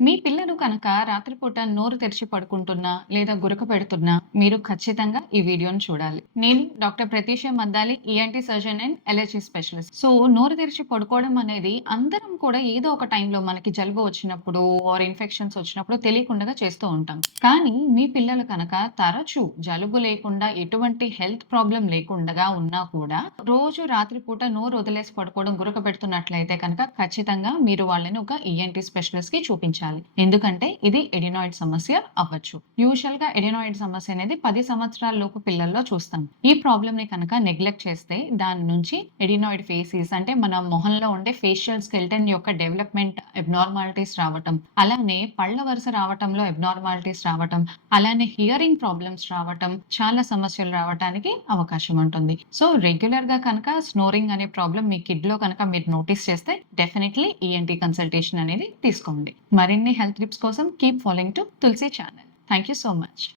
మీ పిల్లలు కనుక రాత్రిపూట నోరు తెరిచి పడుకుంటున్నా, లేదా గురక పెడుతున్నా, మీరు ఖచ్చితంగా ఈ వీడియోని చూడాలి. నేను doctor Pratisha Maddali, ENT surgeon and allergy specialist. So, నోరు తెరిచి పడుకోవడం అనేది అందరం కూడా ఏదో ఒక టైంలో మనకి జలుబు వచ్చినప్పుడు ఆర్ ఇన్ఫెక్షన్స్ వచ్చినప్పుడు తెలియకుండగా చేస్తూ ఉంటాం. కానీ మీ పిల్లలు కనుక తరచూ జలుబు లేకుండా, ఎటువంటి హెల్త్ ప్రాబ్లమ్ లేకుండగా ఉన్నా కూడా రోజు రాత్రిపూట నోరు వదిలేసి పడుకోవడం, గురక పెడుతున్నట్లయితే కనుక ఖచ్చితంగా మీరు వాళ్ళని ఒక ఈఎన్టీ స్పెషలిస్ట్‌కి చూపించాలి. ఎందుకంటే ఇది ఎడినాయిడ్ సమస్య అవ్వచ్చు. యూజువల్‌గా ఎడినాయిడ్ సమస్య అనేది 10 సంవత్సరాల లోపు పిల్లల్లో చూస్తాం. ఈ ప్రాబ్లమ్‌ని కనుక నెగ్లెక్ట్ చేస్తే దాని నుంచి ఎడినాయిడ్ ఫేసిస్ అంటే మన మొహంలో ఉండే ఫేషియల్ స్కెలిటన్ యొక్క డెవలప్‌మెంట్ అబ్నార్మాలిటీస్ రావటం, అలానే పళ్ళ వరుస రావటంలో అబ్నార్మాలిటీస్ రావటం, అలానే హియరింగ్ ప్రాబ్లమ్స్ రావటం, చాలా సమస్యలు రావటానికి అవకాశం ఉంటుంది. సో, రెగ్యులర్‌గా కనుక స్నోరింగ్ అనే ప్రాబ్లమ్ మీ కిడ్‌లో కనుక మీరు నోటీస్ చేస్తే డెఫినైట్‌లీ ఈఎన్టీ కన్సల్టేషన్ అనేది తీసుకోండి. మరిన్ని హెల్త్ టిప్స్ కోసం keep following to Tulasi channel. Thank you so much.